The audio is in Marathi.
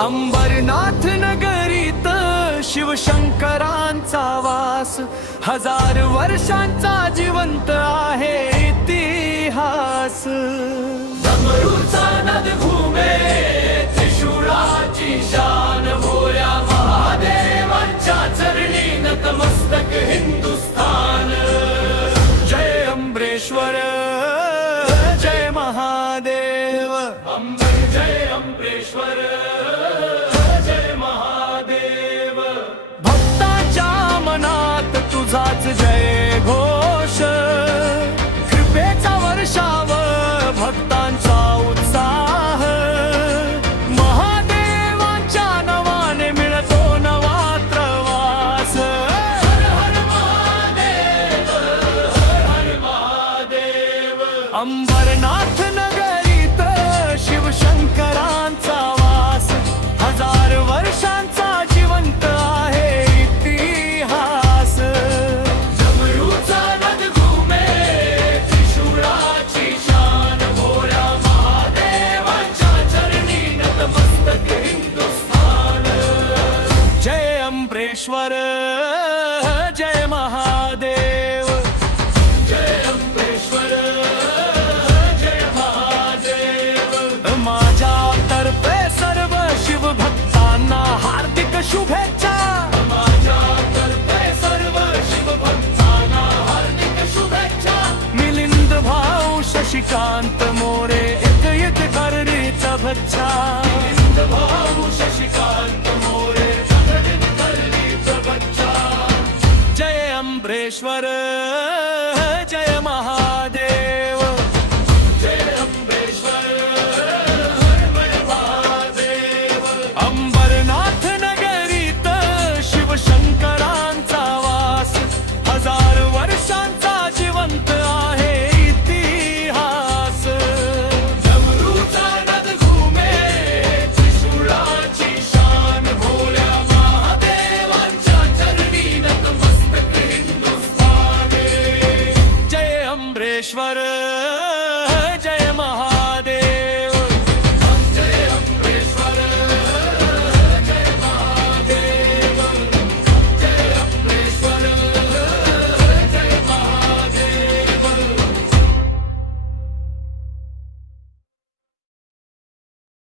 अंबरनाथ नगरीत शिवशंकरांचा वास, 1000 वर्षांचा जिवंत आहे इतिहास। डमरूचा नाद घुमे, त्रिशूळाची शान, भोळ्या महादेवांच्या चरणी नतमस्तक हिंदुस्थान। जय अमरेश्वर, जय महादेव, जय अमरेश्वर, जय महादेव। भक्तांच्या मनात तुझाच जय घोष, कृपेचा वर्षाव भक्तांचा उत्साह। महादेवांच्या नावाने मिळतो नवा प्रवास। हर हर महादेव, हर हर महादेव। अंबरनाथ नगरीत शिवशंकरांचा वास, 1000 वर्षांचा जिवंत आहे इतिहास। डमरूचा नाद घुमे, त्रिशूळाची शान, भोळ्या महादेवांच्या चरणी नतमस्तक हिंदुस्थान। जय अमरेश्वर, जय महादेव, जय अमरेश्वर, जय महादेव। माझ्यातर्फे सर्व शिवभक्तांना हार्दिक शुभेच्छा। माझ्यातर्फे सर्व शिवभक्तांना हार्दिक शुभेच्छा। मिलिंद भाऊ, शशिकांत मोरे, एक एक करण्याचा भच्छा।